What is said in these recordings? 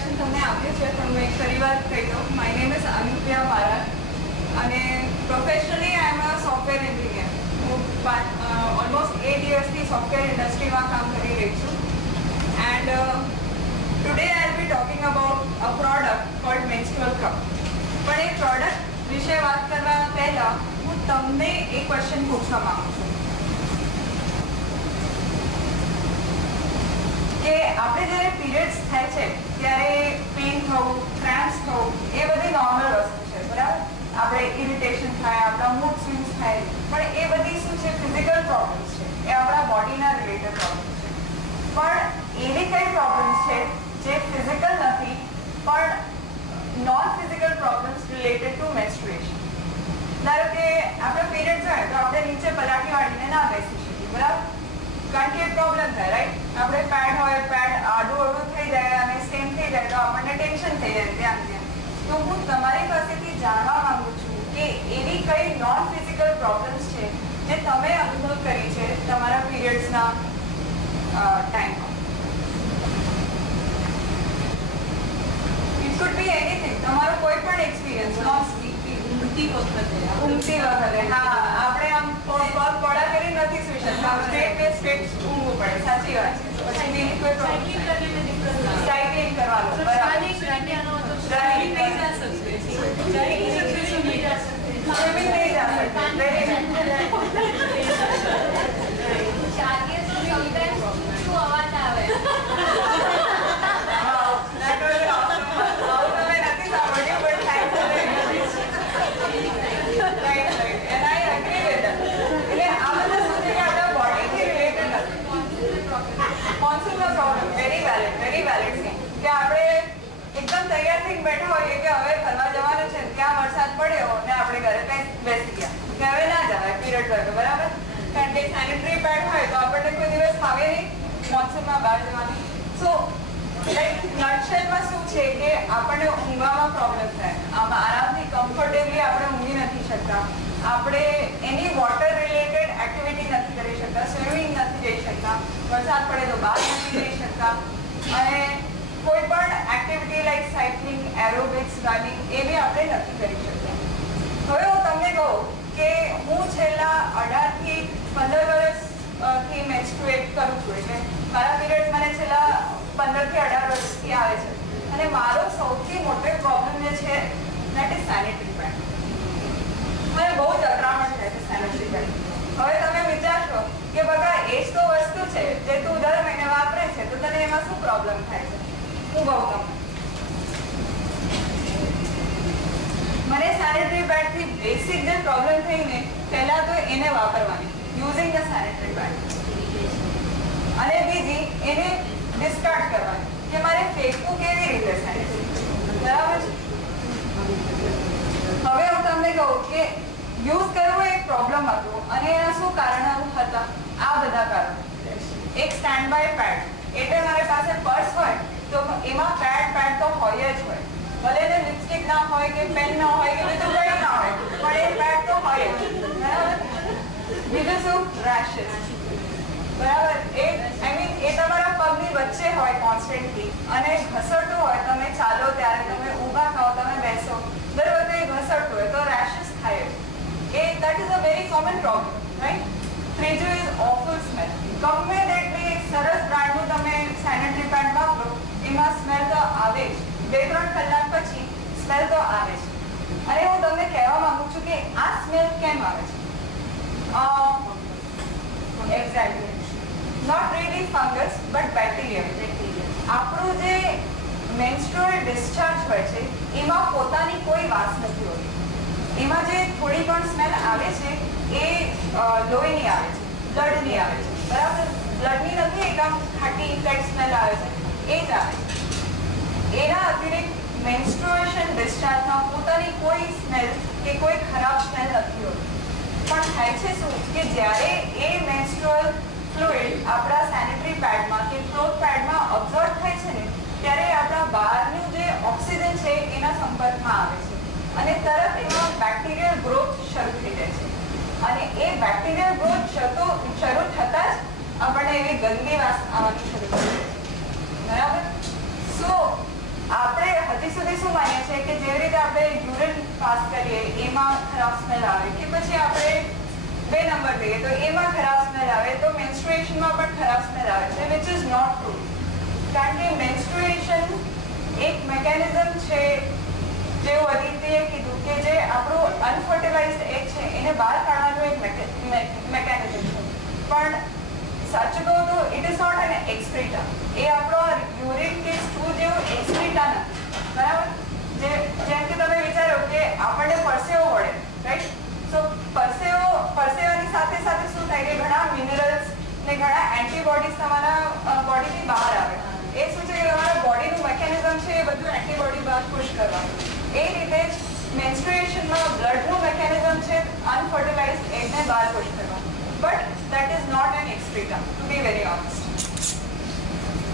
Introduction તમને આપ્યું છે પણ હું એક ફરીવાર કહી દઉં. માય નેમ ઇઝ અનુપ્રિયા મારા અને પ્રોફેશનલી આઈ એમ અ સોફ્ટવેર એન્જિનિયર. હું ઓલમોસ્ટ 8 yearsથી સોફ્ટવેર ઇન્ડસ્ટ્રીમાં કામ કરી રહી છું. And today I will be talking about a product cold menstrual cup. પણ એ પ્રોડક્ટ વિશે વાત કરવા પહેલાં હું તમને એક ક્વેશ્ચન પૂછવા માગું છું કે આપણે જ્યારે પીરિયડ્સ થાય છે ત્યારે પેઇન થવું, ક્રેમ્પ્સ થવું એ બધી નોર્મલ વસ્તુ છે, બરાબર? આપણે ઇરિટેશન થાય, આપણા મૂડ સ્વિંગ્સ થાય, પણ એ બધી શું છે? ફિઝિકલ પ્રોબ્લેમ્સ છે. એ આપણા બોડીના રિલેટેડ પ્રોબ્લેમ્સ છે. પણ એવી કઈ પ્રોબ્લેમ્સ છે જે ફિઝિકલ નથી પણ non physical problems related to menstruation? ધારો કે આપણે પીરિયડ્સ હોય તો આપણે નીચે પલાઠી વાળીને ના બેસી શકીએ, બરાબર? કારણ કે પ્રોબ્લેમ થાય, રાઈટ? આપણે પેડ હોય, પેડ આડું અડું થઈ જાય અને સેમ થઈ જાય તો આપણને ટેન્શન થઈ જાય ત્યાં ત્યાં. તો હું તમારી પાસેથી જાણવા માંગુ છું કે એવી કઈ નોન ફિઝિકલ પ્રોબ્લેમ્સ છે જે તમે અનુભવ કરી છે તમારા પીરિયડ્સના ટાઈમમાં. ઇટ કુડ બી એનીથિંગ, તમારો કોઈ પણ એક્સપિરિયન્સ. ઊંઘતી વખતે, હા, આપણે આમ પગ પડા કરી નથી સુઈ શકતા, સ્ટ્રેટ ઊંઘવું પડે. સાચી વાત છે. પછી કોઈ સાયકલિંગ કરવાનું, બરાબર? रनिंग नहीं जा सकते, स्विमिंग नहीं जा सकते. जागे तो समटाइम्स શું અવાજ આવે? હા, that was awesome. તમે નથી સાંભળ્યું but thanks for the right. And I agree with that. એટલે આ બધા શું છે કે આપણા બોડીથી રિલેટેડ નથી. મોન્સૂનનો પ્રોબ્લેમ વેરી વેલિડ છે કે આપણે એકદમ તૈયાર થઈને બેઠા હોઈએ કે હવે ફરવા જવાનું છે, ત્યાં વરસાદ પડ્યો ને આપણે ઘરે બેસી ગયા કે હવે ના જવાય પીરિયડ હોય તો, બરાબર? કારણ કે સેનિટરી પેડ હોય તો આપણને કોઈ દિવસ ફાવે નહીં મોન્સૂનમાં બહાર જવાની. સો લાઈક નટશેલમાં શું છે કે આપણને ઊંઘવામાં પ્રોબ્લેમ થાય, આમાં આરામથી કમ્ફર્ટેબલી આપણે ઊંઘી નથી શકતા, આપણે એની વોટર રિલેટેડ એક્ટિવિટી નથી કરી શકતા, સ્વિમિંગ નથી જઈ શકતા, વરસાદ પડે તો બહાર નથી જઈ શકતા, અને કોઈ પણ activity like cycling, aerobics, running એ બી આપણે નથી કરી શકતા. હવે હું તમને કહું કે હું છેલ્લા 18 થી 15 વર્ષથી મેન્સ્ટ્રુએટ કરું છું, એટલે મારા પીરિયડ મને છેલ્લા 15 થી 18 વર્ષથી આવે છે અને મારો સૌથી મોટો પ્રોબ્લેમ જે છે દેટ ઇઝ સેનિટરી પેડ. મને બહુ જ અકળામણ થાય છે સેનિટરી પેડ. હવે તમે વિચારશો કે બકા એ જ તો વસ્તુ છે જે તું દર મહિને વાપરે છે તો તને એમાં શું પ્રોબ્લેમ થાય છે? હું કહું તમને, મને સેનિટરી પેડથી બેસિક જે પ્રોબ્લેમ થઈ ને પહેલા તો એને વાપરવાની, યુઝિંગ ધ સેનિટરી પેડ, અને બીજી એને ડિસ્કાર્ડ કરવાની કે મારે ફેંકવું કેવી રીતે સેનિટરી, બરાબર છે? હવે હું તમને કહું કે યુઝ કરવું એક પ્રોબ્લેમ હતું અને એના શું કારણો હતા? આ બધા કારણો. એક સ્ટેન્ડ બાય પેડ, એટલે મારી પાસે પર્સ હોય તો એમાં પેડ તો હોય જ હોય, ભલે ને લિપસ્ટિક ના હોય કે પેન ના હોય કે બીજું કંઈ ના હોય પણ એ પેડ તો હોય જ, બરાબર? બીજું શું? રેશિસ, બરાબર? એ આઈ મીન એ તમારા પગની વચ્ચે હોય કોન્સ્ટન્ટલી અને ઘસડતું હોય, તમે ચાલો ત્યારે, તમે ઊભા થાઓ, તમે બેસો, દર વખતે એ ઘસડતું હોય તો રેશિસ થાય. એ that is a very common problem, right? ત્રીજું ઇઝ ઓફુલ સ્મેલ. ગમે તેટલી સરસ બ્રાન્ડનું તમે સેનિટરી પેડ વાપરો એમાં સ્મેલ તો આવે જ, 2-3 કલાક પછી સ્મેલ તો આવે જ. અને હું તમને કહેવા માંગુ છું કે આ સ્મેલ કેમ આવે છે? Exactly, not really fungus but bacterium. આપણું જે મેન્સ્ટ્રુઅલ ડિસ્ચાર્જ હોય છે એમાં પોતાની કોઈ વાસ નથી હોતી. એમાં જે થોડી પણ સ્મેલ આવે છે એ લોહીની આવે છે, બ્લડની આવે છે, બરાબર? બ્લડની નથી, એકદમ ખાટી ફેટ સ્મેલ આવે છે, એ જ આવે છે. એના અતિરિક્ત મેન્સ્ટ્રુએશન ડિસ્ચાર્જમાં પોતાની કોઈ સ્મેલ કે કોઈ ખરાબ સ્મેલ નથી હોતી. પણ થાય છે શું કે જ્યારે એ મેન્સ્ટ્રુઅલ ફ્લુઇડ આપણા સેનિટરી પેડમાં કે ક્લોથ પેડમાં અબ્ઝોર્બ થાય છે ને ત્યારે આપણા બહારનું જે ઓક્સિજન છે એના સંપર્કમાં આવે છે અને તરત એમાં બેક્ટેરિયલ ગ્રોથ શરૂ થઈ જાય છે. અને એ બેક્ટેરિયલ ગ્રોથ શરૂ થતાં જ આપણને એવી ગંદી વાસ આવવાની શરૂ થઈ જાય છે, બરાબર? સો આ પાસ કરીએ એમાં ખરાબ સ્મેલ આવે, કે પછી આપણે 2 નંબર લઈએ તો એમાં ખરાબ સ્મેલ આવે, તો મેન્સ્ટ્રુએશનમાં પણ ખરાબ સ્મેલ આવે છે, વિચ ઇઝ નોટ ટ્રુ. કારણ કે મેન્સ્ટ્રુએશન એક મેકેનિઝમ છે, જેવું અદિત્યએ કીધું કે જે આપણું અનફર્ટિલાઇઝ્ડ એગ છે એને બહાર કાઢવાનું એક મેકેનિઝમ છે. પણ સાચું કહું તો ઇટ ઇઝ નોટ એન એક્સક્રીટા. એ આપણો યુરિન કે સ્ટૂલ જેવું એક્સક્રીટા નથી, બરાબર? જેમ કે તમે વિચારો કે આપણને પરસેવો વળે, રાઈટ? સો પરસેવાની સાથે સાથે શું થાય કે ઘણા મિનરલ્સ ને ઘણા એન્ટીબોડીઝ તમારા બોડીથી બહાર આવે. એ શું છે કે તમારા બોડીનું મેકેનિઝમ છે એ બધું એન્ટીબોડી બહાર પુશ કરવાનું. એ રીતે જ મેન્સ્ટ્રુએશનમાં બ્લડનું મેકેનિઝમ છે અનફર્ટિલાઇઝ્ડ એગને બહાર પુશ કરવાનું. But that is not an excreta, to be very honest.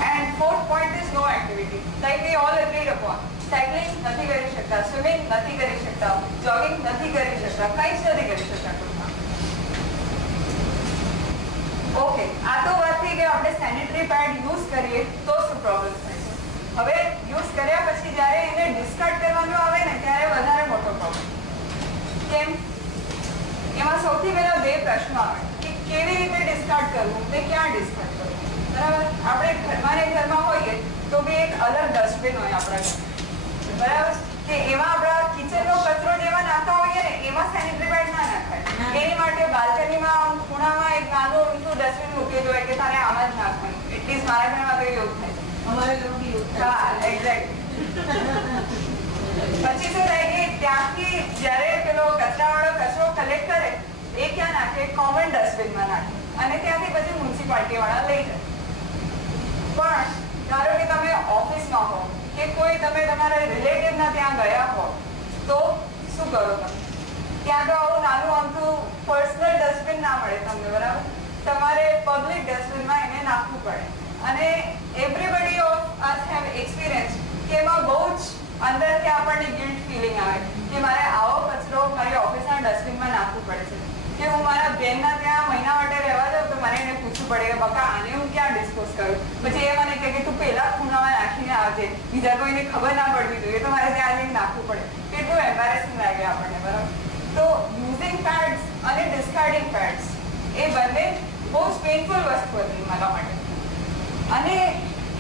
And fourth point is no activity. Like we all agreed upon. Cycling નથી કરી શકતા, swimming નથી કરી શકતા, jogging નથી કરી શકતા, કંઈ જ નથી કરી શકતા ટૂંકમાં. ઓકે, આ તો વાત થઈ કે આપણે સેનિટરી પેડ યુઝ કરીએ તો શું પ્રોબ્લેમ થાય છે. હવે યુઝ કર્યા પછી જ્યારે એને ડિસ્કાર્ડ કરવાનું આવે ને ત્યારે વધારે મોટો પ્રોબ્લેમ. કેમ? એમાં સૌથી પહેલા 2 પ્રશ્નો આવે કે કેવી રીતે ડિસ્કાર્ડ કરવું, તે ક્યાં ડિસ્કાર્ડ કરવું, બરાબર? આપણે ઘરમાં હોઈએ તો બી એક અલગ ડસ્ટબિન હોય આપણા ઘરે, બરાબર? કે એમાં આપણા કિચનનો કચરો જેવા નાખતા હોઈએ ને એમાં સેનિટરી પેડ ના નાખાય. એની માટે બાલ્કનીમાં ખૂણામાં એક નાનું ઊંચું ડસ્ટબિન મૂકેલું હોય કે તારે આમાં જ નાખવાનું. એટલીસ્ટ મારા ઘરમાં તો એવું થાય છે. અમારે લોકો એવું થાય. હા, એક્ઝેક્ટલી. પછી શું થાય કે ત્યાંથી જ્યારે પેલો કચરાવાળો કચરો કલેક્ટ કરે એ ક્યાં નાખે? કોમન ડસ્ટબિનમાં નાખે અને ત્યાંથી પછી મ્યુનિસિપાલિટી વાળા લઈ જાય. પણ ધારો કે તમે ઓફિસમાં હો કે કોઈ તમે તમારા રિલેટિવના ત્યાં ગયા હો તો શું કરો તમે? ત્યાં તો આવું નાનું અમથું પર્સનલ ડસ્ટબિન ના મળે તમને, બરાબર? તમારે પબ્લિક ડસ્ટબિનમાં એને નાખવું પડે. અને everybody of us have experience કે એમાં બહુ જ અંદરથી આપણને ગિલ્ટ ફિલિંગ આવે કે મારે આવો કચરો મારી ઓફિસના ડસ્ટબિનમાં નાખવું પડે છે. કે હું મારા બેનના ત્યાં મહિના માટે રહેવા જાઉં તો મને એને પૂછવું પડે કે બકા આને હું ક્યાં ડિસ્પોઝ કરું. પછી એ મને કહે કે તું પહેલા ખૂણામાં નાખીને આવજે, બીજા કોઈને ખબર ના પડવી જોઈએ, તો મારે ત્યાં જઈને નાખવું પડે. કેટલું એમ્બેરેસિંગ લાગે આપણને, બરાબર? તો યુઝિંગ પેડ્સ અને ડિસ્કાર્ડિંગ પેડ્સ એ બંને બહુ જ પેઇનફુલ વસ્તુ હતી મારા માટે. અને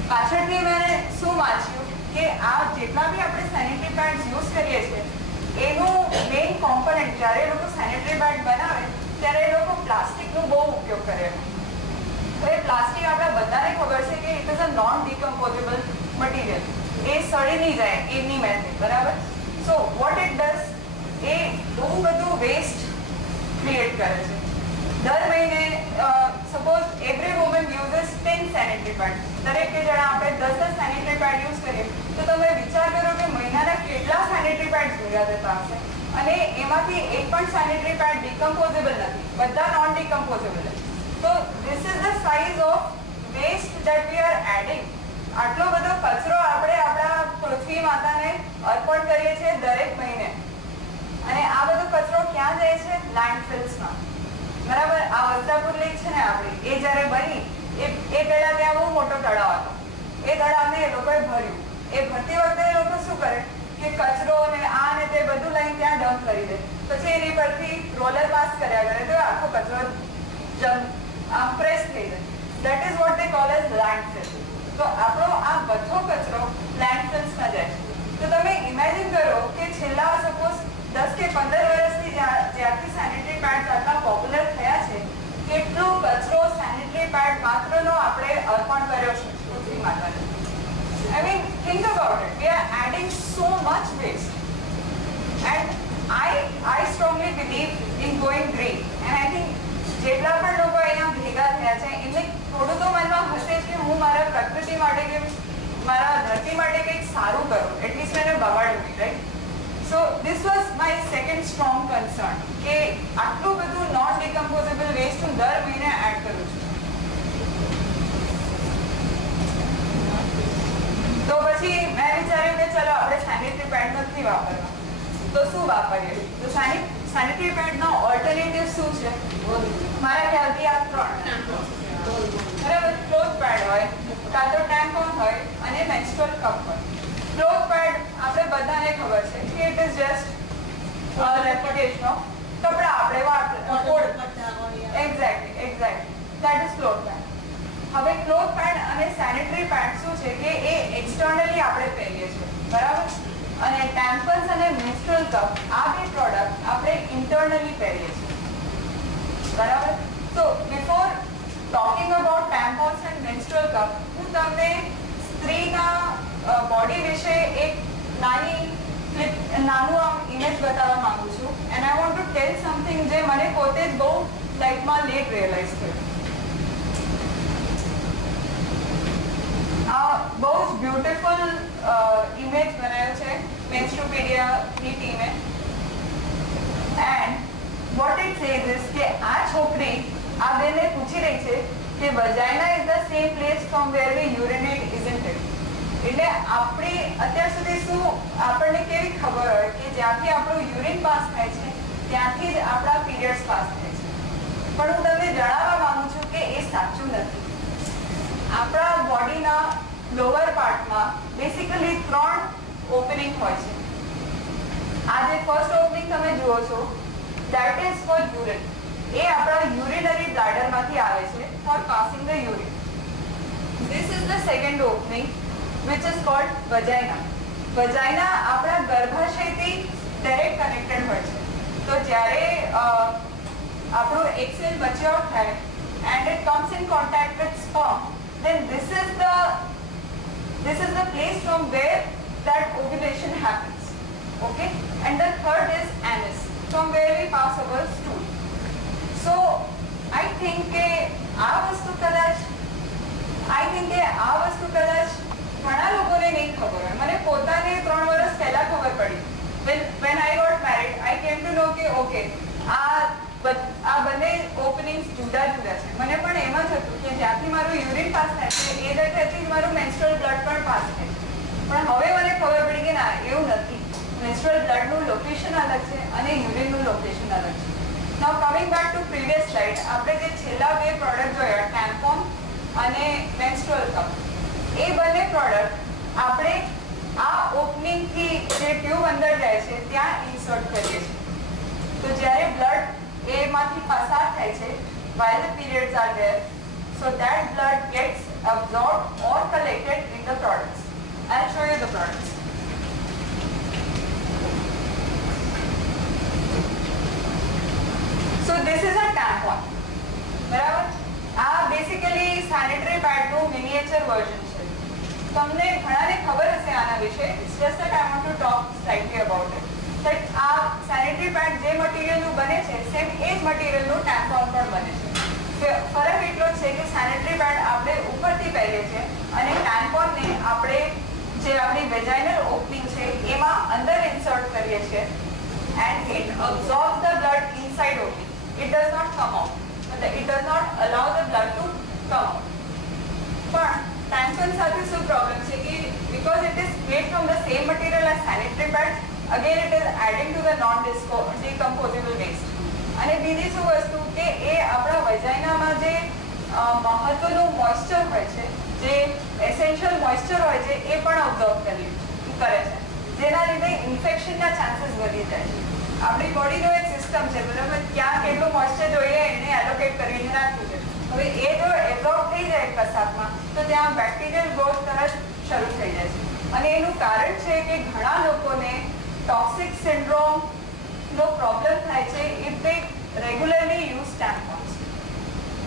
પાછળથી મેં શું વાંચ્યું કે આ જેટલા બી આપણે સેનિટરી પેડ્સ યુઝ કરીએ છીએ એનું મેઇન કોમ્પોનન્ટ જ્યારે એ લોકો સેનિટરી પેડ બનાવે ત્યારે એ લોકો પ્લાસ્ટિકનો બહુ ઉપયોગ કરે. તો એ પ્લાસ્ટિક આપણે બધાને ખબર છે કે it is a non decomposable material. એ સડી નહીં જાય એમની મેથડ, બરાબર? સો વોટ ઇટ ડઝ, એ બહુ બધું વેસ્ટ ક્રિએટ કરે છે. દર મહિને suppose every woman uses 10 sanitary pad, દરેક કે જણા આપણે 10 સેનિટરી પેડ યુઝ કરીએ તો તમે વિચાર કરો કે મહિનાના કેટલા સેનિટરી પેડ ભેગા થતા હશે. અને એમાંથી એક પણ સેનિટરી પેડ ડિકમ્પોઝેબલ નથી, બધા નોન ડિકમ્પોઝેબલ. તો this is the size of waste that we are adding. આટલો બધો કચરો આપણે આપણા પૃથ્વી માતાને અર્પણ કરીએ છીએ દરેક મહિને. અને આ બધો કચરો ક્યાં જાય છે? લેન્ડફિલ્સમાં, બરાબર? આ વસ્ત્રાપુર લેક છે ને આપણી, એ જ્યારે બની એ પહેલા ત્યાં બહુ મોટો તળાવ હતો. એ તળાવને એ લોકોએ ભર્યું. એ ભરતી વખતે એ લોકો શું કરે કે કચરો ને આ ને તે બધું લઈને ત્યાં ડમ્પ કરી દે. પછી એની પરથી રોલર પાસ કર્યા કરે તો આખો કચરો પ્રેસ થઈ જાય. That is what they call as landfill. તો આપણો આ બધો કચરો લેન્ડફિલ્સમાં જાય છે. તો તમે ઇમેજિન કરો કે છેલ્લા સપોઝ 10 કે 15 વર્ષથી જ્યારથી સેનિટરી પેડ્સ આટલા પોપ્યુલર થયા છે કેટલો કચરો સેનિટરી પેડ માત્રનો આપણે અર્પણ કર્યો છે પૃથ્વી માતાને. I mean, think about it. We are adding so much waste. And I strongly believe in going green. And I think જેટલા પણ લોકો અહીંયા ભેગા થયા છે એમને થોડું તો મનમાં હશે કે હું મારા પ્રકૃતિ માટે કે મારા ધરતી માટે કંઈક સારું કરું, એટલીસ્ટ મેં એને બગાડ્યું નહીં, right? So this was my second strong concern કે આટલું બધું નોન ડિકમ્પોઝેબલ વેસ્ટ હું દર મહિને એડ કરું છું. તો પછી મેં વિચાર્યું કે ચલો આપણે સેનિટરી પેડ નથી વાપરવા તો શું વાપરીએ? તો સેનિટરી પેડનો ઓલ્ટરનેટિવ શું છે? મારા ખ્યાલથી આ 3, બરાબર? ક્લોથ પેડ હોય, કાં તો ટેમ્પોન હોય અને મેન્સ્ટ્રુઅલ કપ હોય. ક્લોથ પેડ આપણે બધાને ખબર છે કે it is just reputation of કપડા આપણે exactly that is cloth pant. હવે ક્લોથ પેન્ટ અને સેનિટરી પેન્ટ શું છે કે એ એક્સટર્નલી આપણે પહેરીએ છીએ, બરાબર, અને ટેમ્પન્સ અને મેન્સ્ટ્રુઅલ કપ આ બે પ્રોડક્ટ આપણે ઇન્ટરનલી પહેરીએ છીએ, બરાબર. તો before talking about tampons and menstrual cup હું તમને સ્ત્રીના બોડી વિશે એક નાનું આમ ઇમેજ બતાવવા માંગુ છું and I want to tell something જે મને પોતે જ બહુ લાઈફમાં લેટ રિયલાઇઝ થયું. આ બહુ જ બ્યુટીફુલ ઇમેજ બનાવ્યો છે મેન્સ્ટ્રુપીડિયાની ટીમે and what it says is કે આ છોકરી આ બેને પૂછી રહી છે કે vagina is the same place from where we urinate isn't it. એટલે આપણી અત્યાર સુધી શું આપણને કેવી ખબર હોય કે જ્યાંથી આપણું યુરિન પાસ થાય છે ત્યાંથી જ આપણા પીરિયડ્સ પાસ થાય છે, પણ હું તમને જણાવવા માંગુ છું કે એ સાચું નથી. આપણા બોડીના લોઅર પાર્ટમાં બેસિકલી 3 ઓપનિંગ હોય છે. આ જે ફર્સ્ટ ઓપનિંગ તમે જુઓ છો ધેટ ઇઝ ફોર યુરિન. એ આપણા યુરિનરી બ્લેડરમાંથી આવે છે for passing the urine. This is the second opening which is called vagina. Vagina આપણા ગર્ભાશયથી ડાયરેક્ટ કનેક્ટેડ હોય છે. તો જ્યારે આપણું એક્સેલ મેચ્યોર થાય and it comes in contact with sperm, then this is the place from where that ovulation happens. Okay, and the third is anus, from where we pass our stool. So I think કે આ વસ્તુ કદાચ ઘણા લોકોને નહીં ખબર હોય. મને પોતાને 3 વર્ષ પહેલા ખબર પડી. when I got married I came to know કે ઓકે આ બંને ઓપનિંગ્સ જુદા જુદા છે. મને પણ એમ જ હતું કે જ્યાંથી મારું યુરિન પાસ થાય છે એ જગ્યાથી જ મારું મેન્સ્ટ્રુઅલ બ્લડ પણ પાસ થાય છે, પણ હવે મને ખબર પડી કે ના, એવું નથી. મેન્સ્ટ્રુઅલ બ્લડનું લોકેશન અલગ છે અને યુરિનનું લોકેશન અલગ છે. Now coming back to previous slide, આપણે જે છેલ્લા 2 પ્રોડક્ટ જોયા ટેમ્પોન અને મેન્સ્ટ્રુઅલ કપ, એ બંને પ્રોડક્ટ આપણે આ ઓપનિંગથી જે ટ્યુબ અંદર જાય છે ત્યાં ઇન્સર્ટ કરીએ છીએ. તો જ્યારે બ્લડ એમાંથી પસાર થાય છે while the periods are there, so that blood gets absorbed or collected in the products. I'll show you the products. So this is a tampon, બરાબર. આ બેસિકલી સેનિટરી પેડનું મિનિએચર વર્ઝન છે. તમને ઘણાને ખબર હશે આના વિશે. It's just that I want to talk slightly about it. that આ સેનિટરી પેડ જે મટીરિયલનું બને છે સેમ એ જ મટીરિયલનું ટેમ્પોન પણ બને છે. ફરક એટલો જ છે કે સેનિટરી પેડ આપણે ઉપરથી પહેરીએ છીએ અને ટેમ્પોનને આપણે જે આપણી વેજાઇનલ ઓપનિંગ છે એમાં અંદર ઇન્સર્ટ કરીએ છીએ and it absorbs the blood inside only. It does not come out. મતલબ it does not allow the blood to come out. પણ ટેમ્પોન સાથે શું પ્રોબ્લેમ છે કે because it is made from the same material as sanitary pads, again it is adding to the non-decomposable waste. અને બીજી શું વસ્તુ કે એ આપણા વજાઇનામાં જે મહત્વનું મોઇસ્ચર હોય છે, જે એસેન્શિયલ મોઇસ્ચર હોય છે, એ પણ અબ્ઝોર્બ કરે છે, જેના લીધે ઇન્ફેક્શનના ચાન્સીસ વધી જાય છે. આપણી બોડીનો એક સિસ્ટમ છે, બરાબર, ક્યાં કેટલું મોઇસ્ચર જોઈએ એને એલોકેટ કરીને રાખવું છે. હવે એ જો એબ્ઝોર્બ થઈ જાય કશાકમાં તો ત્યાં બેક્ટેરિયલ ગ્રોથ તરત શરૂ થઈ જાય છે. અને એનું કારણ છે કે ઘણા લોકોને ટોક્સિક સિન્ડ્રોમનો પ્રોબ્લેમ થાય છે ઇફ દે રેગ્યુલરલી યુઝ ટેમ્પોન્સ.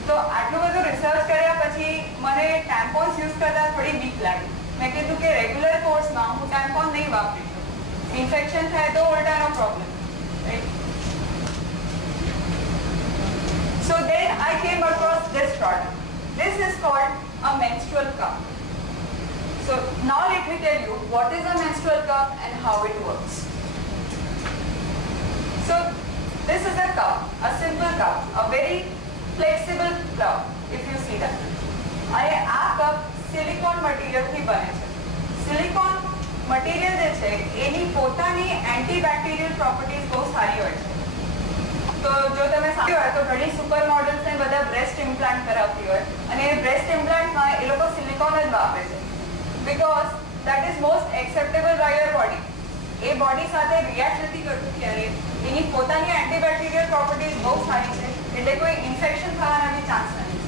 તો આટલું બધું રિસર્ચ કર્યા પછી મને ટેમ્પોન્સ યુઝ કરતા થોડી બીક લાગી. મેં કીધું કે રેગ્યુલર કોર્સમાં હું ટેમ્પોન નહીં વાપરી શકું. ઇન્ફેક્શન થાય તો ઉલટાનો problem, right? So then I came across this product. This is called a menstrual cup. So now let me tell you what is a menstrual cup and how it works. So this is a cup, a simple cup, a very flexible cup, if you see that. અને આ cup silicon મટીરિયલથી બને છે. Silicon material જે છે એની પોતાની antibacterial properties બહુ સારી હોય છે. તો જો તમે સાંભળ્યું હોય તો ઘણી સુપર મોડલ્સને બધા બ્રેસ્ટ ઇમ્પ્લાન્ટ કરાવતી હોય અને એ બ્રેસ્ટ ઇમ્પ્લાન્ટમાં એ લોકો સિલિકોન જ વાપરે છે because that is most acceptable by your body. A body સાથે રિએક્ટ નથી કરતું ત્યારે એની પોતાની એન્ટીબેક્ટેરિયલ પ્રોપર્ટીઝ બહુ સારી છે, એટલે કોઈ ઇન્ફેક્શન થવાના બી ચાન્સ નથી.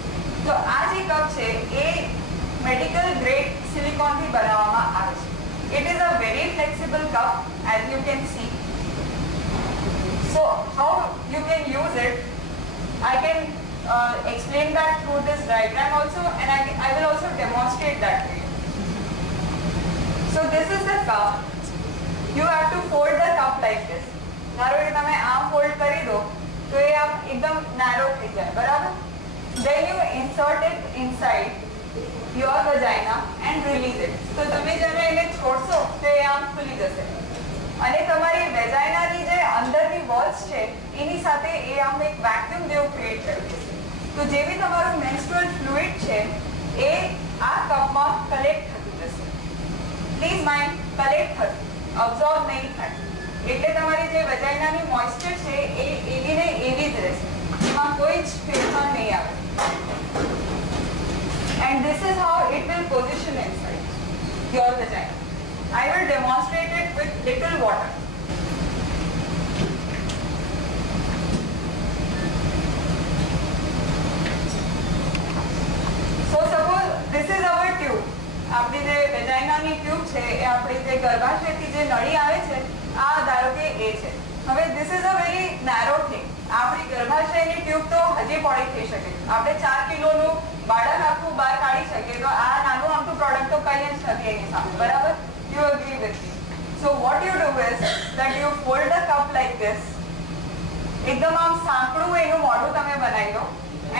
તો આ જે કપ છે એ મેડિકલ ગ્રેડ સિલિકોનથી બનાવવામાં આવે છે. It is a very flexible cup, as you can see. So how you can use it, I can explain that through this diagram also, and I will also demonstrate that to you. So this is the cup. You have to fold the cup like this. ધારો કે તમે આમ fold કરી દો તો એ આમ એકદમ narrow થઈ જાય, બરાબર? Then you insert it inside your vagina and release it. તો તમે જ્યારે એને છોડશો તો એ આમ ખુલી જશે અને તમારી વેજાઇનાની જે અંદરની વોલ્સ છે એની સાથે એ આમ એક વેક્યુમ જેવું ક્રિએટ કરી દેશે. તો જે બી તમારું મેન્સ્ટ્રુઅલ ફ્લુઇડ છે એ આ કપમાં કલેક્ટ થતું જશે. પ્લીઝ માઇન્ડ, કલેક્ટ થતું, અબ્ઝોર્બ નહીં થાય. એટલે તમારી જે વેજાઇનાની મોઇસ્ચર છે એ એવી ને એવી જ રહેશે, એમાં કોઈ જ ફેરફાર નહીં આવે. And this is how it will position inside your vagina. I will demonstrate it with little water. So suppose this is our tube. આપણી જે વેજાઇનાની ટ્યુબ છે એ આપણી જે ગર્ભાશયથી જે નળી આવે છે આ ધારો કે એ છે. હવે this is a very narrow thing. આપણી ગર્ભાશયની ટ્યુબ તો હજી પહોળી થઈ શકે. આપણે 4 કિલોનું બાળક આખું બહાર કાઢી શકીએ તો આ નાનું આમતું પ્રોડક્ટ તો કંઈ જ નથી એની સામે, બરાબર? You agree with me? So what you do is that you fold the cup like this. એકદમ આમ સાંકડું એનું મોઢું તમે બનાવી લો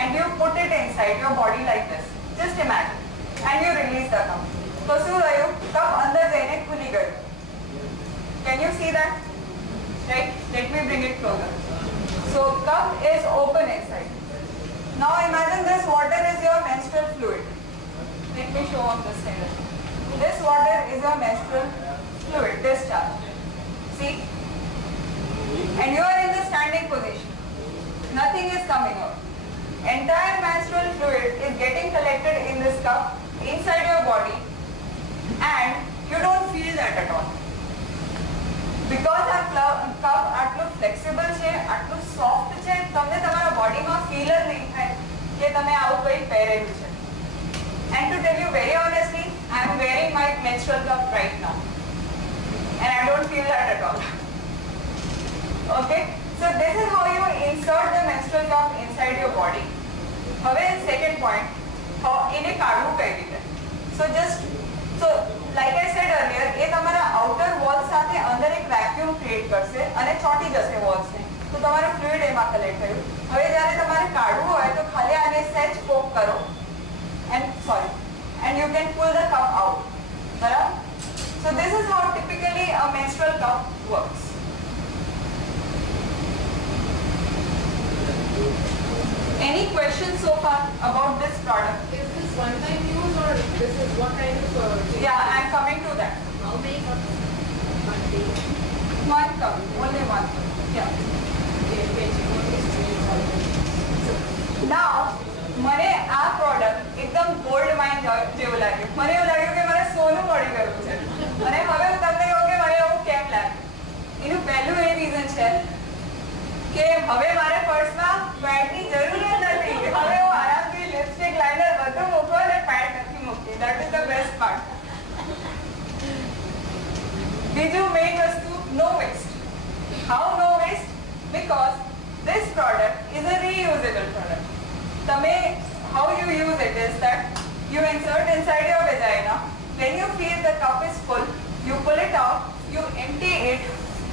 and you put it inside your body like this. Just imagine. And you release the cup. તો શું થયું? Cup અંદર જઈને ખુલી ગયું. Can you see that? Right? Let me bring it closer. So cup is open inside. Now imagine this water is your menstrual fluid. Let me show on this side. This water is your menstrual fluid, discharge. See? And you are in the standing position. Nothing is coming out. Entire menstrual fluid is getting collected in this cup inside your body and you don't feel that at all. Because our cup આટલું flexible છે, આટલું soft છે, તમને તમારા બોડીમાં feel જ નહીં થાય કે તમે આવું કંઈ પહેરેલું છે. And to tell you very honestly, I am wearing my menstrual cup right now and I don't feel that at all. Okay, so this is how you insert the menstrual cup inside your body. હવે second point, એને કાઢવું કઈ રીતે? So like I said earlier, એ તમારા outer wall સાથે અંદર એક vacuum create કરશે અને ચોંટી જશે વોલ્સને. તો તમારું ફ્લુઇડ એમાં કલેક્ટ થયું. હવે જ્યારે તમારે કાઢવું હોય તો ખાલી આને સેચ પોક કરો and you can pull the cup out. બરાબર? So this is how typically a menstrual cup works. Any questions so far about this product? Is this one-time use or this is what kind of Yeah, I am coming to that. How many cups? One day. One cup, only one cup. Yeah. Now, મને આ product એકદમ gold mine જેવું લાગ્યું. મને એવું લાગ્યું કે મને સોનું મળી ગયું છે. અને હવે હું તમને કહું કે મને એવું કેમ લાગ્યું? એનું પહેલું એ રીઝન છે કે હવે મારે પર્સમાં પેડની જરૂરિયાત નથી. હવે હું આરામથી લિપસ્ટિક, લાઇનર બધું મૂકું અને પેડ નથી મૂકતી. That is the best part. બીજું મેઇન વસ્તુ, no waste. How no waste? Because this product is a reusable product. How you use it is that you insert inside your vagina. When you feel the cup is full, you pull it out, you empty it.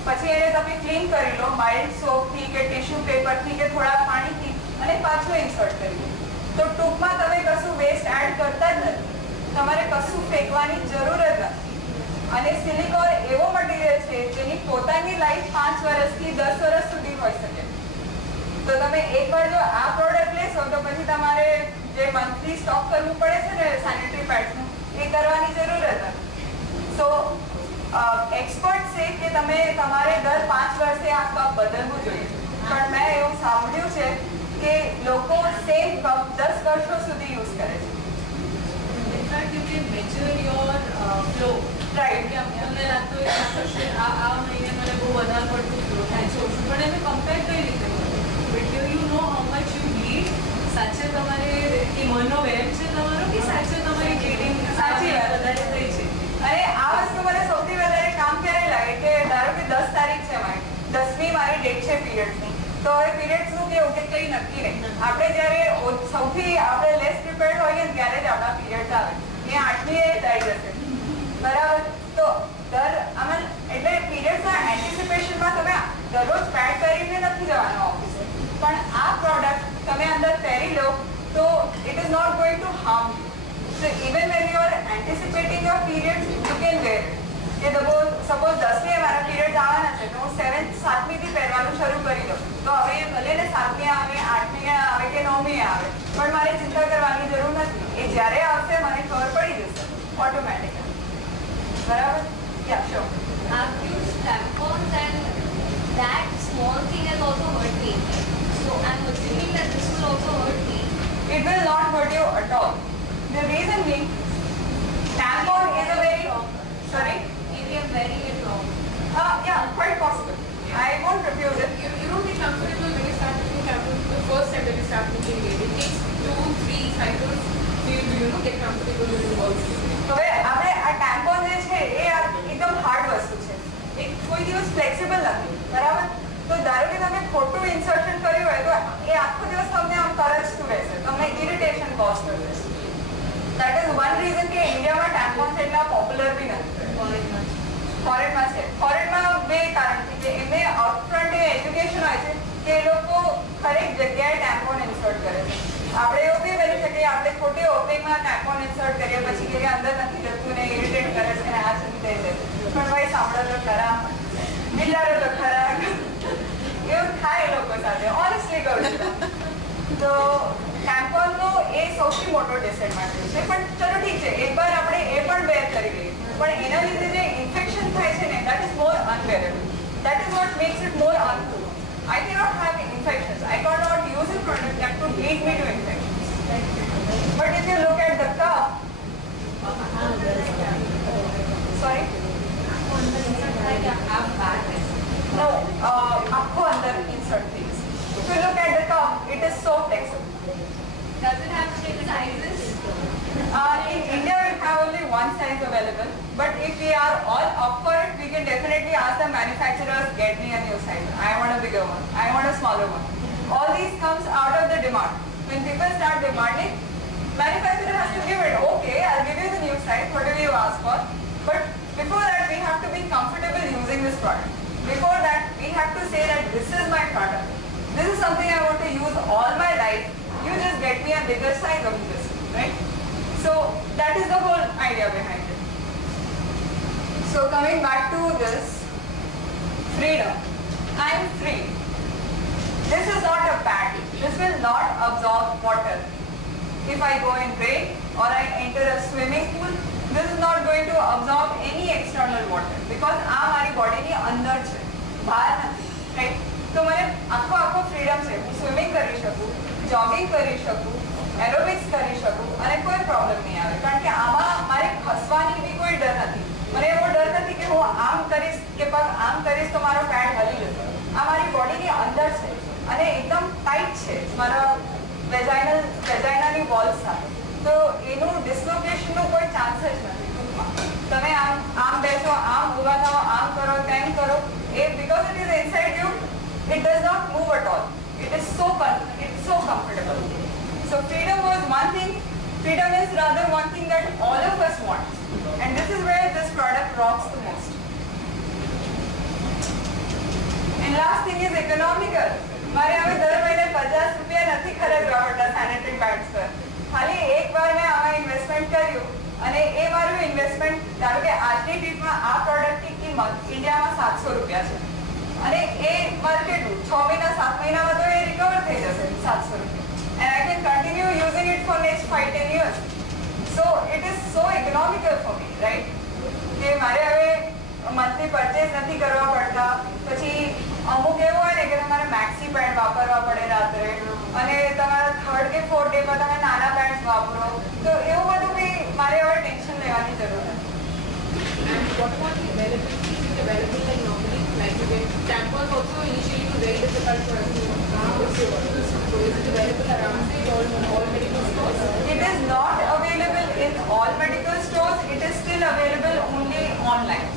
પછી એને તમે clean કરી લો mild સોપથી કે tissue પેપરથી કે થોડા પાણીથી અને પાછું ઇન્સર્ટ કરી લો. તો ટૂંકમાં તમે કશું વેસ્ટ એડ કરતા જ નથી. તમારે કશું ફેંકવાની જરૂર જ નથી. અને સિલિકોન એવો મટીરિયલ છે જેની પોતાની લાઈફ 5 વર્ષથી 10 વર્ષ સુધી હોઈ શકે. તો તમે એકવાર જો આ પ્રોડક્ટ લેશો તો પછી તમારે જે મંથલી સ્ટોક કરવું પડે છે ને સેનિટરી પેડ્સનું એ કરવાની જરૂર જ નથી. સો એક્સપર્ટ છે કે તમે તમારે દર 5 વર્ષે આ કપ બદલવું જોઈએ. પણ મેં એવું સાંભળ્યું છે કે લોકો સેમ કપ 10 વર્ષો સુધી યુઝ કરે છે. In fact, you can measure your flow. Right. તમને લાગતું હોય થશે આ મહિને મને બહુ વધારે પડતું ફ્લો થાય છે ઓછું પણ એને કમ્પેર કઈ રીતે but you know how much you need સાચે તમારે એ મનનો વેમ છે તમારો કે સાચે તમારી બ્લીડિંગ સાચી વાત. વધારે થઈ છે અને આ વસ્તુ મને સૌથી વધારે કામ ક્યારે લાગે કે ધારો કે 10 તારીખ છે મારી 10મી મારી ડેટ છે પીરિયડ્સની તો હવે પીરિયડ્સનું કેવું કે કંઈ નક્કી નહીં આપણે જ્યારે સૌથી આપણે લેસ પ્રિપેર્ડ હોઈએ ને ત્યારે જ આપણા પીરિયડ્સ આવે એ 8મી એ થઈ જશે બરાબર તો એટલે પીરિયડ્સના એન્ટિસિપેશનમાં તમે દરરોજ પેડ કરીને નથી જવાનું ઓફિસે પણ આ પ્રોડક્ટ તમે અંદર પહેરી લો તો it is not going to harm you So even when you are anticipating your periods, you can wear it. કે સપોઝ 10મી મારા પીરિયડ આવવાના છે તો હું 7મી થી પહેરવાનું શરૂ કરી દઉં તો હવે ભલે ને 7મી આવે 8મી આવે કે 9મી આવે પણ મારે ચિંતા કરવાની જરૂર નથી એ જ્યારે આવશે મને ખબર પડી જશે ઓટોમેટિકલી બરાબર યા sure I've used tampons and that small thing has also hurt me. So I'm assuming that this will also hurt me. It will not hurt you at all. The reason being, tampon is a very sorry. Maybe I'm wearing it wrong. Yeah, quite possible. I won't refuse it. You don't get comfortable when you start using tampons the first time that you start using it. It takes 2-3 cycles to get comfortable with the balls. હવે આપણે આ ટેમ્પોન જે છે એ એકદમ hard વસ્તુ છે એ કોઈ દિવસ ફ્લેક્સિબલ નથી બરાબર તો ધારો કે તમે ખોટું ઇન્સર્શન કર્યું હોય તો એ આખો દિવસ તમને આમ કરજતું રહેશે તમને ઇરિટેશન કોઝ કરશે દેટ ઇઝ વન રીઝન કે ઇન્ડિયામાં ટેમ્પોન્સ એટલા પોપ્યુલર બી નથી ફોરેનમાં છે ફોરેનમાં બે કારણ છે કે એમને અપફ્રન્ટ એજ્યુકેશન હોય છે કે એ લોકો ખરેક જગ્યાએ ટેમ્પોન ઇન્સર્ટ કરે છે આપણે એવું બી બની શકીએ આપણે ખોટી ઓપનિંગમાં ટેમ્પોન ઇન્સર્ટ કરીએ પછી કે અંદર નથી જતું ને ઇરિટેટ કરે છે ને આ સુધી થઈ જાય પણ ભાઈ સાંભળો તો ખરા વિચારો તો ખરા એવું થાય એ લોકો સાથે ઓનેસ્ટલી કહું છું તો ટેમ્પોનનો એ સૌથી મોટો ડિસએડવાન્ટેજ છે પણ ચલો ઠીક છે એકવાર આપણે એ પણ બેર કરી લઈએ પણ એના લીધે જે ઇન્ફેક્શન થાય છે ને that is more unbearable that is what makes it more uncool I cannot have infections. I cannot use a product that could lead me to infections. But if you look at the cup, sorry? No, आपको अंदर insert things. If you look at the cup, it is so flexible. Does it have six sizes? In India, we have only one size available. But if we are all up for it, we can definitely ask the manufacturers, get me a new size. I want a bigger one. I want a smaller one. All these comes out of the demand. When people start demanding, manufacturer has to give it. Okay, I'll give you the new size, whatever you ask for. But before that, we have to be comfortable using this product. Before that, we have to say that this is my product. This is something I want to use all my life. You just get me a bigger size of this, right? So that is the whole idea behind it. So coming back to this, freedom. I am free. This is not a pad. This will not absorb water. If I go in rain or I enter a swimming pool, this is not going to absorb any external water because આ મારી બોડીની અંદર છે બહાર નથી right તો મને આખો freedom છે હું સ્વિમિંગ કરી શકું જોગિંગ કરી શકું એરોબિક્સ કરી શકું અને કોઈ પ્રોબ્લેમ નહીં આવે કારણ કે આમાં મારે ખસવાની બી કોઈ ડર નથી મને એવો ડર નથી કે હું આમ કરીશ કે પગ આમ કરીશ તો મારો પેડ હલી જશે આ મારી બોડીની અંદર છે અને એકદમ ટાઈટ છે મારા વેજાઇનાની વોલ્સ સાથે તો એનું ડિસ્લોકેશનનો કોઈ ચાન્સ જ નથી ટૂંકમાં તમે આમ બેસો આમ ઊભા થાઓ આમ કરો તેમ કરો એ because it is inside you it does not move at all. It is so comfortable. So freedom was one thing. Freedom is rather one thing that all of us want. And this is where this product rocks the most. And last thing is economical. મારે હવે દર મહિને 50 રૂપિયા નથી ખર્ચવા પડતા sanitary pads પર ખાલી એક વાર મેં આમાં ઇન્વેસ્ટમેન્ટ કર્યું અને એ મારું ઇન્વેસ્ટમેન્ટ ધારો કે આજની ડેટમાં આ પ્રોડક્ટની કિંમત ઇન્ડિયામાં 700 રૂપિયા છે અને એ મારે કેટલું 6 મહિના 7 મહિનામાં તો એ રિકવર થઈ જશે 700 રૂપિયા and I can continue using it for next 5-10 years. So it is so economical for me, right? કે મારે હવે મંથલી પરચેઝ નથી કરવા પડતા પછી અમુક એવું હોય ને કે તમારે મેક્સી પેડ વાપરવા પડે રાત્રે અને તમારા 3rd કે 4th ડે પર તમે નાના પેડ્સ વાપરો તો એવું બધું બી મારે હવે ટેન્શન લેવાની જરૂર નથી what about the availability? Is it available like normally? Like you get tampons also initially it was very difficult for us to so is it available around the all medical stores? It is not available in all medical stores. It is still available only online.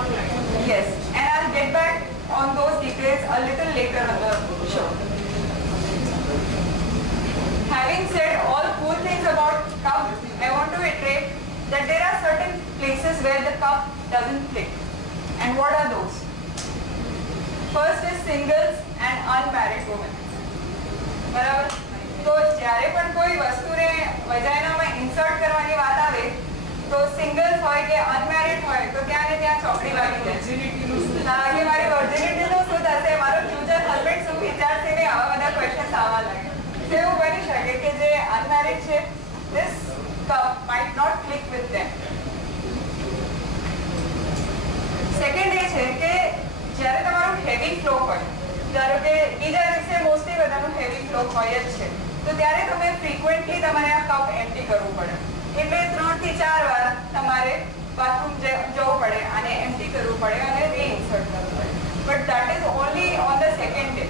Online. Yes, and I'll get back on those details a little later on the show. Having said all cool things about cup, I want to iterate that there are certain places where the cup doesn't click. And what are those? First is singles and unmarried women. બરાબર? તો જ્યારે પણ કોઈ વસ્તુને વજાઇનામાં insert કરવાની વાત આવે તો સિંગલ્સ હોય કે અનમેરિડ હોય તો ત્યાં ને ત્યાં ચોકડી વાગી જાય. હા, કે મારી વર્જિનિટીનું શું થશે, મારો ફ્યુચર હસબન્ડ શું વિચારશે ને આવા બધા ક્વેશ્ચન્સ આવવા લાગે. તો એવું બની શકે કે જે અનમેરિડ છે this cup might not click with them. Second એ છે કે જ્યારે તમારું હેવી ફ્લો હોય, ધારો કે બીજા દિવસે મોસ્ટલી બધાનું હેવી ફ્લો હોય જ છે, તો ત્યારે તમે ફ્રીક્વન્ટલી તમારે આ કપ એમ્પ્ટી કરવું પડે. એટલે 3 થી 4 વાર તમારે બાથરૂમ જવું પડે અને એમ્પ્ટી કરવું પડે અને રીઇન્સર્ટ કરવું પડે. But that is only on the second day.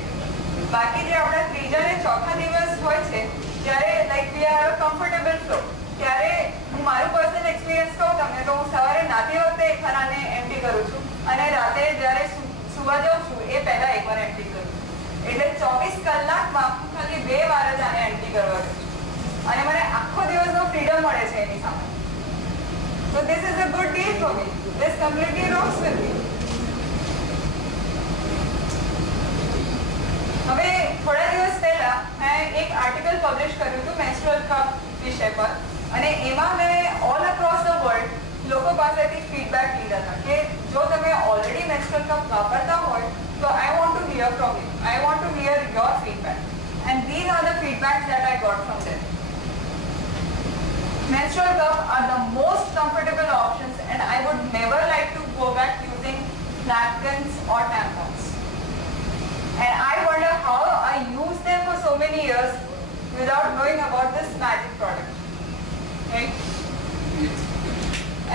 બાકી જે આપણા ત્રીજા ને ચોથા દિવસ હોય છે ત્યારે like we are comfortable flow, ત્યારે હું મારું પર્સનલ એક્સપિરિયન્સ કહું તમને તો હું સવારે નાતી વખતે એક ખરાને એમ્પ્ટી કરું છું અને રાતે જ્યારે સુવા જાઉં છું એ પહેલા એકવાર એમ્પ્ટી કરું છું. એટલે 24 કલાકમાં હું ખાલી 2 વાર જ આને એમ્પ્ટી કરવા છું અને મને આખો દિવસનો ફ્રીડમ મળે છે એની સામે. So this is a good deal for me. This completely rocks with me. હવે થોડા દિવસ પહેલા મેં એક આર્ટિકલ પબ્લિશ કર્યું હતું મેન્સ્ટ્રુઅલ કપ વિષય પર અને એમાં મેં ઓલ અક્રોસ ધ વર્લ્ડ લોકો પાસેથી ફીડબેક લીધા હતા કે જો તમે ઓલરેડી મેન્સ્ટ્રુઅલ કપ વાપરતા હોય તો I want to hear from you. I want to hear your feedback and these are the feedbacks that I got from them. Menstrual cup are the most comfortable options and I would never like to go back using napkins or tampons. And I wonder how I used them for so many years without knowing about this magic product. Right?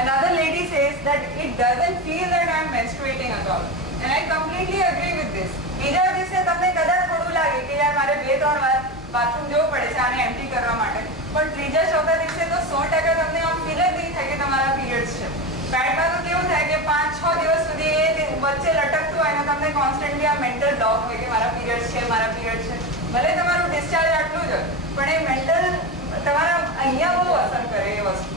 Another lady says that it doesn't feel that I'm menstruating at all. And I completely agree with this. બીજા દિવસે તમને કદાચ થોડું લાગે કે યાર મારે 2-3 વાર બાથરૂમ જવું પડે છે આને એમ્પ્ટી કરવા માટે, પણ ત્રીજા ચોથા દિવસે તો 100% તમને આમ ફીલ જ નહીં થાય કે તમારા પીરિયડ્સ છે. પેડમાં તો કેવું થાય કે 5-6 દિવસ સુધી એ વચ્ચે લટકતું હોય અને તમને કોન્સ્ટન્ટલી આ મેન્ટલ બ્લોક હોય કે મારા પીરિયડ્સ છે, મારા પીરિયડ્સ છે. ભલે તમારું ડિસ્ચાર્જ આટલું જ હોય પણ એ મેન્ટલ તમારા અહીંયા બહુ અસર કરે એ વસ્તુ.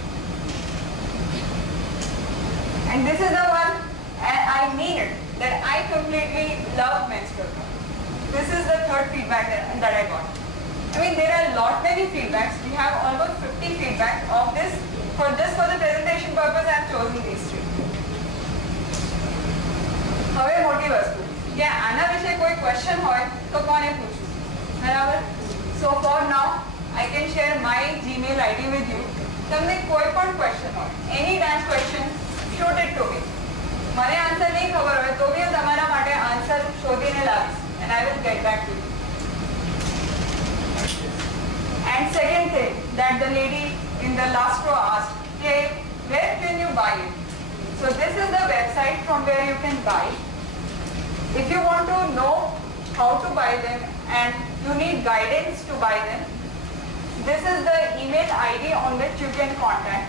And this is the one, and I mean it, that I completely love menstrual cup. This is the third feedback that I got. I mean, there are many feedbacks. We have almost 50 feedback of this. Just for the presentation purpose, I have chosen these 3. હવે મોટી વસ્તુ કે આના વિશે કોઈ question હોય તો કોને પૂછવું, બરાબર? So for now, I can share my Gmail ID with you. તમને કોઈ પણ ક્વેશ્ચન હોય, any damn question, shoot it to me. મને આન્સર નહીં ખબર હોય તો બી હું તમારા માટે આન્સર શોધીને લાવીશ and I will get back to you. And second thing that the lady in the last row asked, okay, where can you buy it? So this is the website from where you can buy. If you want to know how to buy them and you need guidance to buy them, this is the email ID on which you can contact.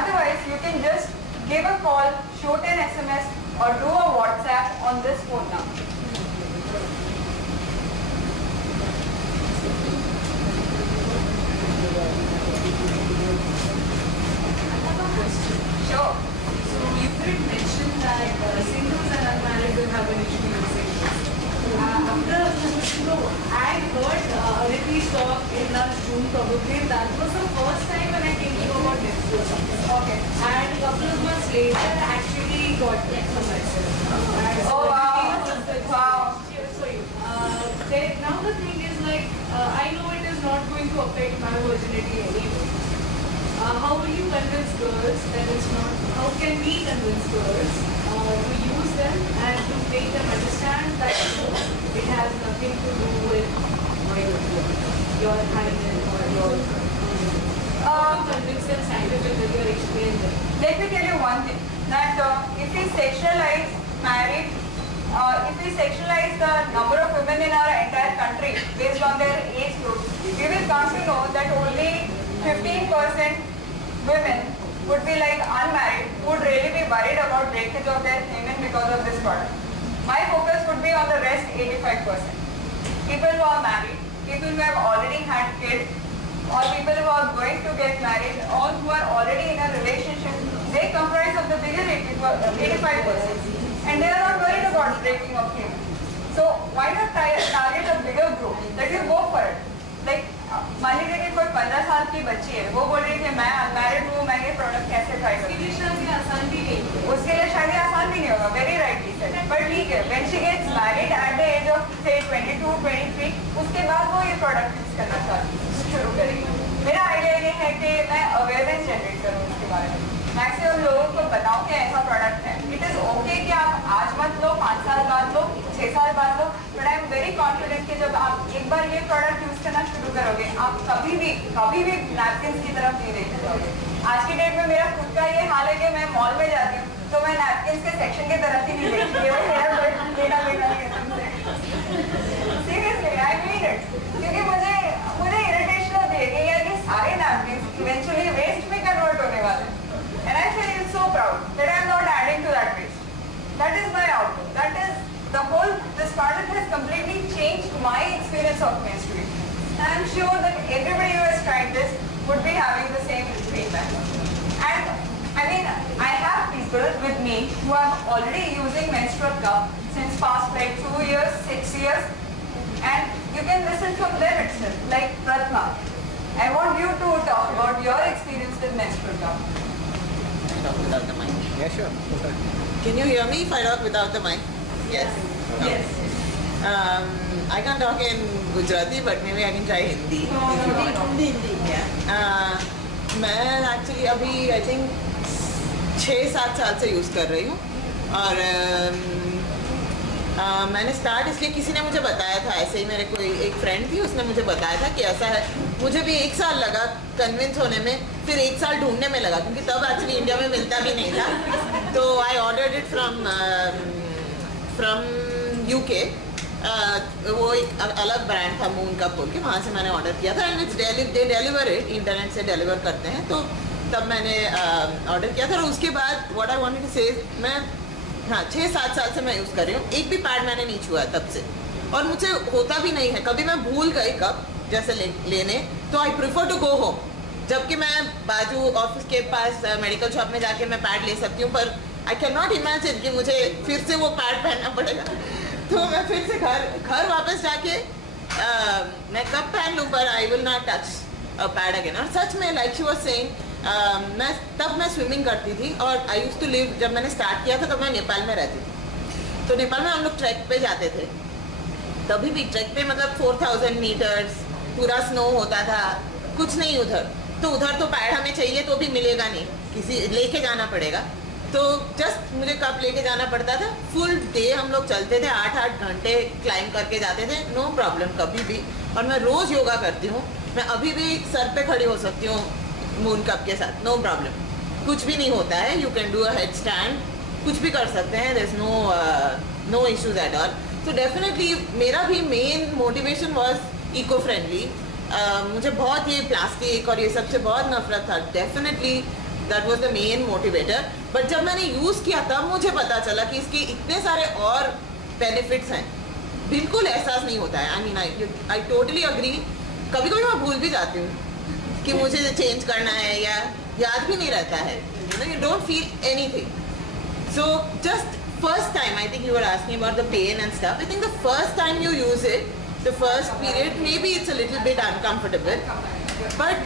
Otherwise, you can just give a call, shoot an SMS or do a WhatsApp on this phone number. Sure. So you did mention that singles and unmarried will have an issue using this. I heard Aditi's talk in last June probably. That was the first time when I came to know about menstrual cups. Okay. And a couple of months later, I actually got some myself. Oh wow. Wow. Now the thing is like, I know it is not going to affect my virginity anyway. How will you convince girls that it's not, how can we convince girls to use them and to make them understand that it has nothing to do with your hygiene or your, to convince them scientifically or explain them? Let me tell you one thing. that if we sexualize married, if we sexualize the number of women in our entire country based on their age group, we will come to know that only 15% women would be like unmarried, would really be worried about breakage of their hymen because of this product. My focus would be on the rest 85%. People who are married, people who have already had kids, or people who are going to get married, or who are already in a relationship, they comprise of the bigger 85%. And they are not worried about breaking of hymen. So why not target a bigger group? Let you go for it. Like मान लीजिए कि कोई 15 साल की बच्ची है, वो बोल रही है कि मैं अनमैरिड हूँ, मैं ये प्रोडक्ट कैसे ट्राई करूँ? उसके लिए शादी आसान भी नहीं होगा। उसके लिए शादी आसान भी नहीं होगा, वेरी राइटली सेड। पर ठीक है, when she gets married at the age of say 22, 23, उसके बाद वो ये प्रोडक्ट यूज करना शुरू करेगी। मेरा आइडिया ये है कि मैं अवेयरनेस जनरेट करूँ इसके बारे में, मैक्सिमम लोगों को बताऊँ कि ऐसा प्रोडक्ट है। इट इज ओके कि आप आज मत लो, 5 साल बाद लो, 6 साल बाद लो, but I am very confident कि जब आप एक बार ये प्रोडक्ट यूज करना शुरू करोगे, आप कभी भी नैपकिन्स की तरफ नहीं देखने जाओगे। आज की डेट में मेरा खुद का ये हाल है कि मैं मॉल में जाती हूँ तो मैं नैपकिन्स के सेक्शन की तरफ ही नहीं देखती हूँ, सीरियसली आई मीन इट, क्योंकि मुझे इरिटेशन होती है कि यार ये सारे नैपकिन्स इवेंचुअली वेस्ट में कन्वर्ट होने वाले हैं। And I feel so proud that I am not adding to that waste. That is my outlook. That is this product has completely changed my experience of menstruation. And I am sure that everybody who has tried this would be having the same feedback. And I mean, I have people with me who are already using menstrual cup since past like 2 years, 6 years. And you can listen from them itself, like Pratma. I want you to talk about your experience with menstrual cup. Talk without the mic. Yeah, sure. Can you hear me if I talk without the mic? Yes. Yes. I can't talk in Gujarati, but maybe I can try Hindi. if you want. Hindi. Yeah. मैं actually अभी I think 6-7 साल से use कर रही हूँ और मैंने start इसलिए किसी ने मुझे बताया था, ऐसे ही मेरे कोई एक फ्रेंड थी, उसने मुझे बताया था कि ऐसा है। मुझे भी 1 साल लगा कन्विंस होने में, फिर 1 साल ढूंढने में लगा क्योंकि तब एक्चुअली इंडिया में मिलता भी नहीं था। तो I ordered it from UK। वो एक अलग ब्रांड था मून का बोल के, वहाँ से मैंने ऑर्डर किया था। And it's they deliver it, internet से डिलीवर करते हैं। तो तब मैंने ऑर्डर किया था और उसके बाद व्हाट आई वांटेड टू से, मैं 6-7 साल से मैं यूज़ कर रही हूँ। एक भी पैड मैंने नहीं छुआ तब से, और मुझे होता भी नहीं है। कभी मैं भूल गई कब जैसे लेने, तो I prefer to go home, जबकि मैं बाजू ऑफिस के पास मेडिकल शॉप में जाके मैं पैड ले सकती हूँ, पर आई कैन नॉट इमेजिन कि मुझे फिर से वो पैड पहनना पड़ेगा। तो मैं फिर से घर वापस जाके मैं कब पहन लूँ, पर I will not touch pad again. और सच में लाइक शी वाज सेइंग, मैं स्विमिंग करती थी और आई यूज्ड टू लिव, जब मैंने स्टार्ट किया था तब मैं नेपाल में रहती थी। तो नेपाल में हम लोग ट्रैक पे जाते थे, तभी भी ट्रैक पे मतलब 4000 मीटर्स पूरा स्नो होता था, कुछ नहीं उधर। तो उधर तो पैड हमें चाहिए तो भी मिलेगा नहीं, किसी लेके जाना पड़ेगा। तो जस्ट मुझे कप लेके जाना पड़ता था। फुल डे हम लोग चलते थे, 8-8 घंटे क्लाइंब करके जाते थे, नो प्रॉब्लम कभी भी। और मैं रोज़ योगा करती हूँ, मैं अभी भी सर पे खड़ी हो सकती हूँ मून कप के साथ, नो प्रॉब्लम, कुछ भी नहीं होता है। You can do a head stand, कुछ भी कर सकते हैं, there is no issues at all. तो डेफिनेटली मेरा भी main motivation was eco friendly. मुझे बहुत ये प्लास्टिक और ये सब से बहुत नफरत था, definitely that was the main motivator. But जब मैंने यूज़ किया तब मुझे पता चला कि इसके इतने सारे और बेनिफिट्स हैं, बिल्कुल एहसास नहीं होता है। I mean I totally agree. कभी कभी मैं भूल भी जाती हूँ कि मुझे चेंज करना है, या याद भी नहीं रहता है, you don't feel anything. So just first time, I think you are asking about the pain and stuff, I think the first time you use it, the first period may be it's a little bit uncomfortable, but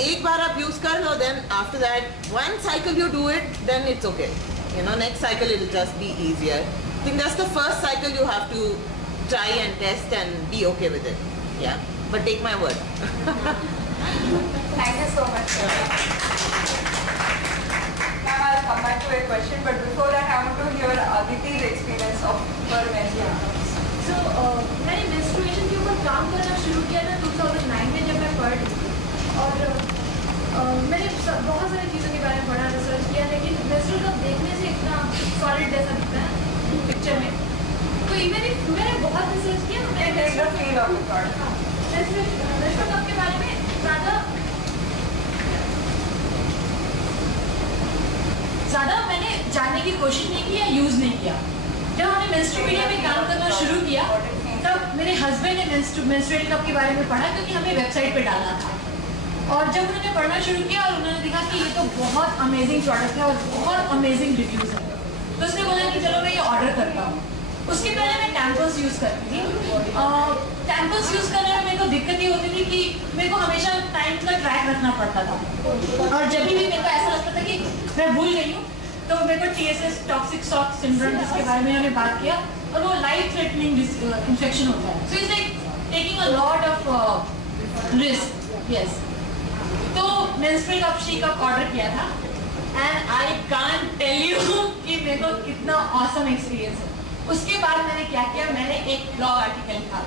एक बार आप use कर लो, then after that one cycle you do it, then it's okay, you know, next cycle it will just be easier. I think that's the first cycle you have to try and test and be okay with it, yeah, but take my word. Thank you so much. Ma'am, I'll come back to a question, but before that, I want to hear Aditi's experience of her menstruation. So, मैंने menstruation के ऊपर काम करना शुरू किया था 2009 में, जब मैं पढ़ रही थी। और मैंने बहुत सारी चीज़ों के बारे में पढ़ा, रिसर्च किया, लेकिन menstrual कप देखने बहुत रिसर्च किया तो मैंने Take the feel of the product. Menstrual cup के बारे में ज़्यादा मैंने जानने की कोशिश नहीं की या यूज़ नहीं किया। जब हमने मेंस्ट्रुएशन में काम करना शुरू किया तब मेरे हस्बैंड ने मेंस्ट्रुएशन कप के बारे में पढ़ा क्योंकि हमें वेबसाइट पे डालना था। और जब उन्होंने पढ़ना शुरू किया और उन्होंने देखा कि ये तो बहुत अमेजिंग प्रोडक्ट है और बहुत अमेजिंग रिव्यूज़ है, तो उसने बोला कि चलो मैं ये ऑर्डर करता हूँ। उसके पहले मैं टैम्पर्स यूज़ करती थी। टैम्पर्स यूज़ करने में मेरे को दिक्कत ये होती थी कि मेरे को हमेशा टाइम का ट्रैक रखना पड़ता था और जब भी मेरे को ऐसा लगता था कि मैं भूल गई हूँ तो मेरे को TSS टॉक्सिक शॉक सिंड्रोम जिसके बारे में हमने बात किया और वो लाइफ थ्रेटनिंग इन्फेक्शन होता है। So it's like taking a lot of risk. Yes, तो menstrual cup she cup order किया था and I can't tell you कि मेरे को कितना ऑसम एक्सपीरियंस है। उसके बाद मैंने क्या किया, मैंने एक ब्लॉग आर्टिकल लिखा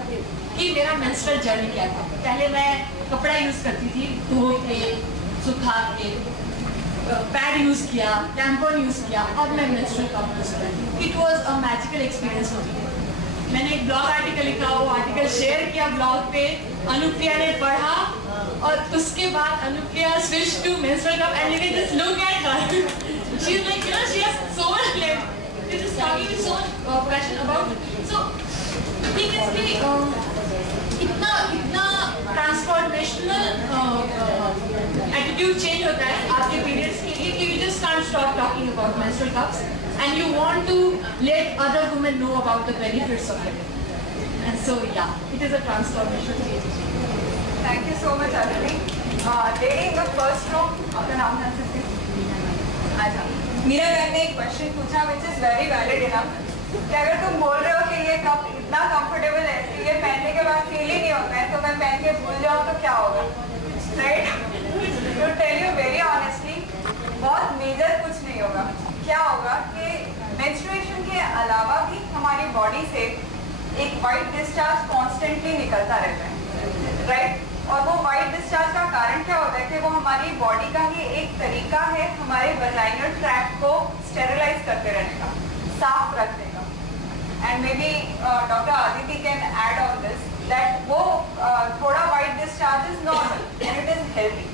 कि मेरा मेंस्ट्रुअल जर्नी क्या था। पहले मैं कपड़ा यूज़ करती थी, धो के सुखा के, पैड यूज़ किया, टैम्पन यूज़ किया, अब मैं मेंस्ट्रुअल कप यूज़ करती हूँ। It was a magical experience होती है। मैंने एक ब्लॉग आर्टिकल लिखा, वो आर्टिकल शेयर किया ब्लॉग पे, अनुप्रिया ने पढ़ा और उसके बाद Anupriya switch to menstrual cup and you can just look at her, she is like you know she has so much left, she is talking with so much passion about. So think is कि इतना transformational attitude change होता है आपके periods के लिए कि you just can't stop talking about menstrual cups and you want to let other women know about the benefits of it. And so yeah, it is a transformation change. Thank you so much, Aditi. Lady in the first row, आपका नाम जान सकते हैं? अच्छा, Meera ma'am ने एक question पूछा which is very valid enough कि अगर तुम बोल रहे हो कि ये कप इतना कंफर्टेबल है कि ये पहनने के बाद फील ही नहीं होता है तो मैं पहन के भूल जाऊँ तो क्या होगा, right? To tell you very honestly, बहुत मेजर कुछ नहीं होगा। क्या होगा कि मेंस्ट्रुएशन के अलावा भी हमारी बॉडी से एक वाइट डिस्चार्ज कॉन्स्टेंटली निकलता रहता है, राइट? और वो वाइट डिस्चार्ज का कारण क्या होता है कि वो हमारी बॉडी का ही एक तरीका है हमारे वजाइनल ट्रैक्ट को स्टेरिलाइज करते रहने का, साफ रखने का। And may be doctor Aditi can add on this that वो थोड़ा white discharge is normal and it is healthy.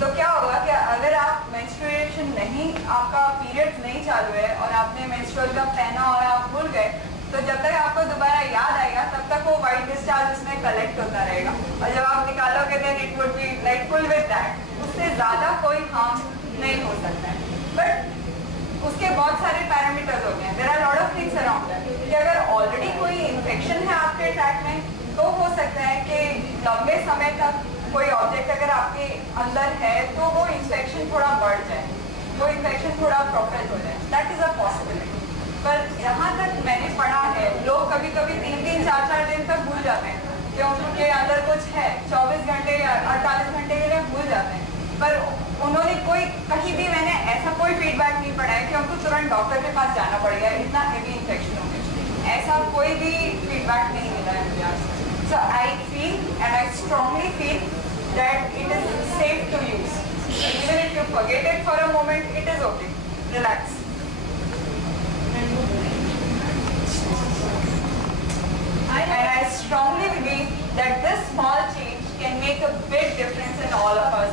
तो क्या होगा कि अगर आप मेंस्ट्रुएशन नहीं, आपका पीरियड्स नहीं चालू है और आपने मेंस्ट्रुअल कप पहना और आप भूल गए, तो जब तक आपको दोबारा याद आएगा तब तक वो वाइट डिस्चार्ज उसमें कलेक्ट होता रहेगा और जब आप निकालोगे then it would be like full with that. उससे ज़्यादा कोई हार्म नहीं हो सकता है, बट उसके बहुत सारे पैरामीटर्स होते हैं। There are lot of things around that कि अगर ऑलरेडी कोई इन्फेक्शन है आपके ट्रैक में तो हो सकता है कि लंबे समय तक कोई ऑब्जेक्ट अगर आपके अंदर है तो वो इन्फेक्शन थोड़ा बढ़ जाए, वो इन्फेक्शन थोड़ा प्रोपेल हो जाए, दैट इज़ अ पॉसिबिलिटी। पर यहाँ तक मैंने पढ़ा है लोग कभी कभी 3-3, 4-4 दिन तक भूल जाते हैं कि उनके अंदर कुछ है, 24 घंटे या 48 घंटे के लिए भूल जाते हैं। पर उन्होंने कोई कहीं भी मैंने ऐसा कोई फीडबैक नहीं पढ़ा है कि उनको तुरंत डॉक्टर के पास जाना पड़ेगा इतना हेवी इन्फेक्शन हो गया, ऐसा कोई भी फीडबैक नहीं मिला है मुझे आज। So I feel and I strongly feel that it is safe to use, even if you forget it for a moment, it is okay, relax. And I strongly believe that this small change can make a big difference in all of us.